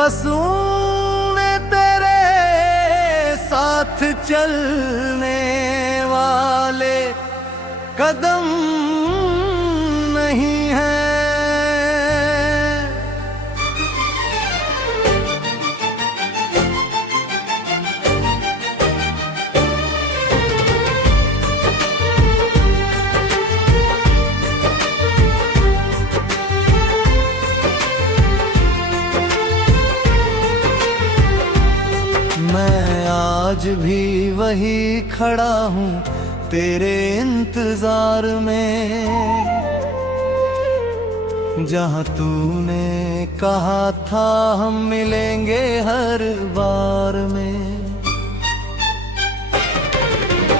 बसूं ने तेरे साथ चलने वाले कदम नहीं है। मैं आज भी वही खड़ा हूँ तेरे इंतजार में, जहाँ तूने कहा था हम मिलेंगे हर बार में।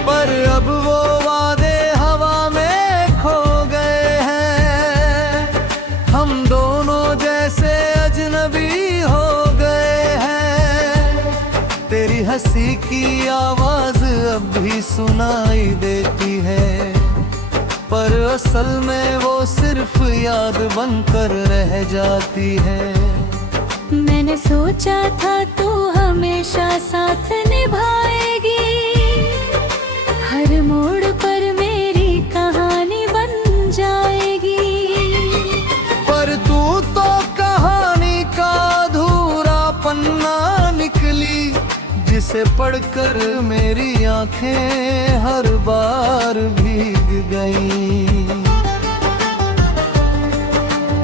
पर अब वो वादे हवा में खो गए हैं, हम दोनों जैसे अजनबी हो गए हैं। तेरी हंसी की आवाज अब भी सुनाई देती है, पर असल में वो सिर्फ याद बनकर रह जाती है। मैंने सोचा था तू हमेशा साथ निभाएगी, हर मोड़ पर मेरी कहानी बन जाएगी। पर तू तो कहानी का अधूरा पन्ना निकली, जिसे पढ़कर मेरी आंखें हर बार भीग गईं।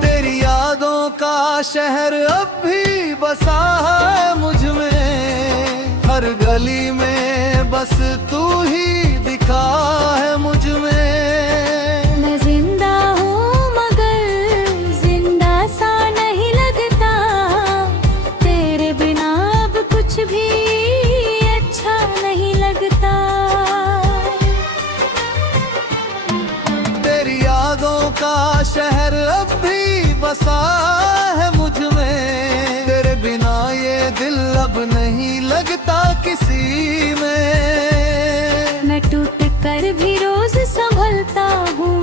तेरी यादों का शहर अब भी बसा है मुझ में, हर गली में बस तू ही दिखा है मुझ में। मैं जिंदा हूँ मगर जिंदा सा नहीं लगता, तेरे बिना अब कुछ भी अच्छा नहीं लगता। तेरी यादों का शहर अब भी बसा है मुझ में, तेरे बिना ये दिल अब नहीं लगता किसी में। मैं टूट कर भी रोज संभलता हूँ,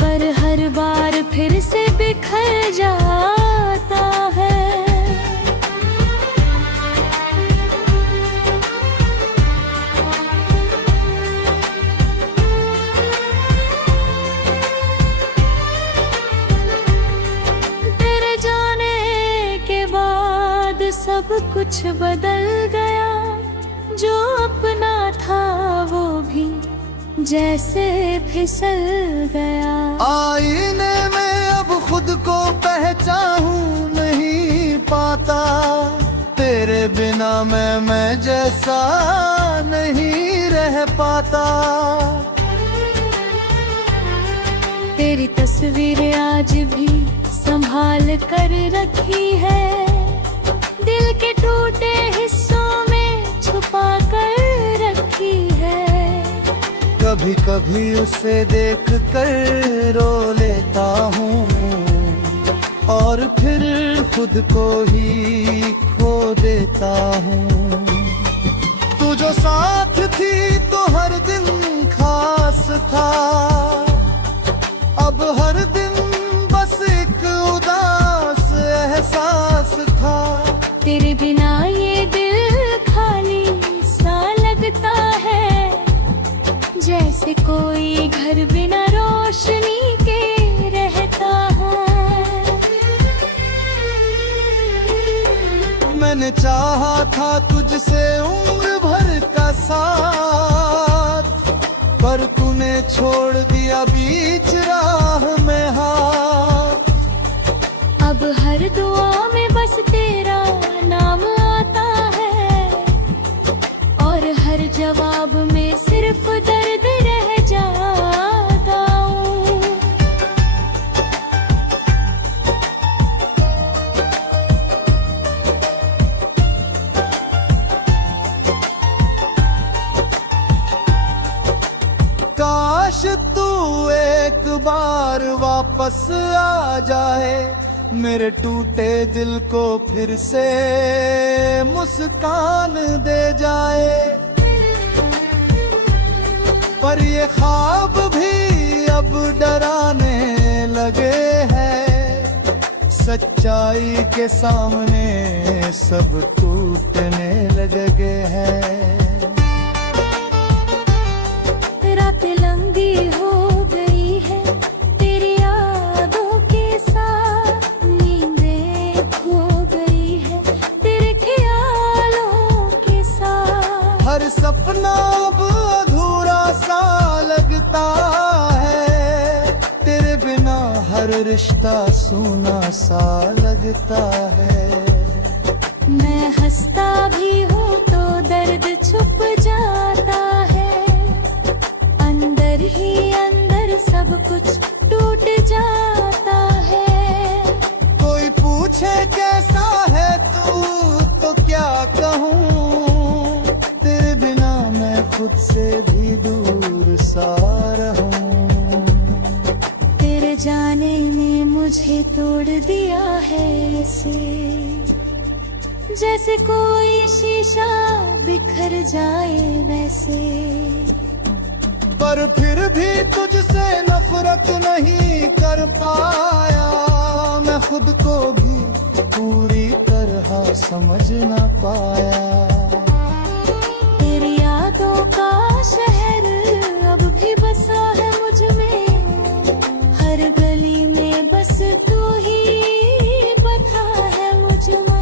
पर हर बार फिर से बिखर जाता है। तेरे जाने के बाद सब कुछ बदल गया, जो अपना था वो भी जैसे फिसल गया। आईने में अब खुद को पहचानू नहीं पाता, तेरे बिना मैं जैसा नहीं रह पाता। तेरी तस्वीर आज भी संभाल कर रखी है, दिल के टूटे हिस्सों में छुपा कर रखी है। कभी कभी उसे देख कर रो लेता हूँ, और फिर खुद को ही खो देता हूँ। तू जो साथ थी तो हर दिन खास था, अब हर दिन बस एक उदास एहसास था। तेरे बिना ये दिल खाली सा लगता है, जैसे कोई घर बिना रोशनी के रहता है। मैंने चाहा था तुझसे उम्र भर का साथ, पर तूने छोड़ दिया बीच राह में हाथ। अब हर दुआ में बस तेरा नाम आता है, और हर जवाब में सिर्फ दर्द रह जाता हूँ। काश तू एक बार वापस आ जाए, मेरे टूटे दिल को फिर से मुस्कान दे जाए। पर ये ख्वाब भी अब डराने लगे हैं, सच्चाई के सामने सब टूटने लगे हैं। रात लंबी हो गई है तेरी यादों के साथ, नींदें खो गई है तेरे ख्यालों के साथ। हर सपना अब अधूरा सा लगता है, तेरे बिना हर रिश्ता सूना सा लगता है। मैं हंसता भी हूँ तो दर्द छुप जाता है, अंदर ही अंदर सब कुछ टूट जाता है। कोई पूछे कैसा है तू तो क्या कहूँ, तेरे बिना मैं खुद से भी दूर सा रहूं। तेरे जाने ने मुझे तोड़ दिया है ऐसे, जैसे कोई शीशा बिखर जाए वैसे। पर फिर भी तुझसे नफरत नहीं कर पाया, मैं खुद को भी पूरी तरह समझ न पाया। तेरी यादों का शहर अब भी बसा है मुझ में, हर गली में बस तू ही बता है मुझ में।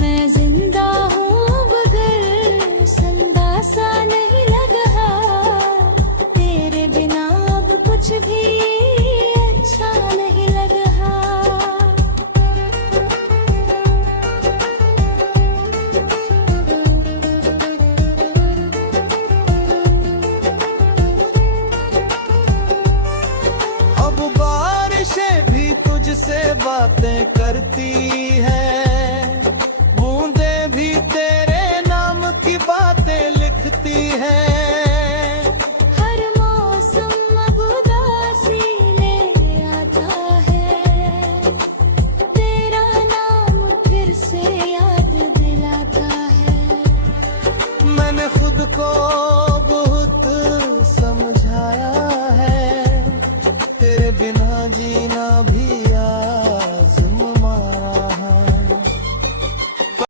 मैं जिंदा हूँ मगर संदासा नहीं लगा, तेरे बिना अब कुछ भी अच्छा नहीं लगा। अब बारिशें भी तुझसे बातें करती